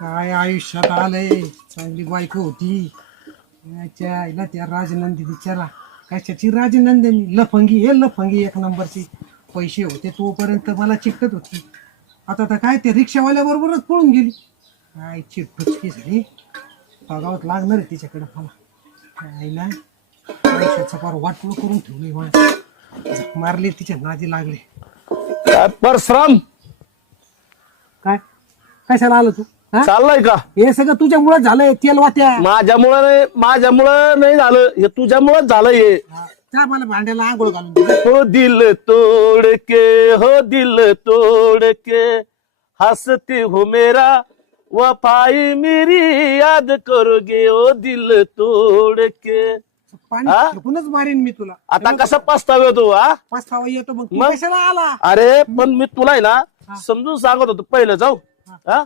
काय आयुष्यात आलंय. चांगली बायको होती याच्या आईला त्या राजनंदी बिचारा. कशाची राजनंदिनी, लफंगी हे लफंगी एक नंबरची. पैसे होते तोपर्यंत मला चिकटत होती, आता तर काय ते रिक्षावाल्या बरोबरच पळून गेली. काय चिटकुचकी झाली. बघावत लागणार आहे तिच्याकडे मला. आईला पैशाचा फार वाटलं करून ठेवली मला. मारली तिच्या नादी लागले. परशुराम काय कशाला आलं तू? हा? चाललंय का? हे सगळं तुझ्यामुळे झालंय. तेल वाट्या माझ्यामुळं नाही झालं हे, तुझ्यामुळंच झालं हे. त्या मला भांड्याला आंघोळ घालून दे. हो दिल तोड़ के, हो दिल तोड़ के हंसते हो मेरा, वफाई मेरी याद करोगे ओ दिल तोड़ के. पाणी हा? फेकूनच मारीन मी तुला. आता कसा पस्ताव येतो हा? पस्तावा येतो मग तू मग? कशाला आला? अरे पण मी तुला आहे ना समजून सांगत होतो पहिलं जाऊ. हा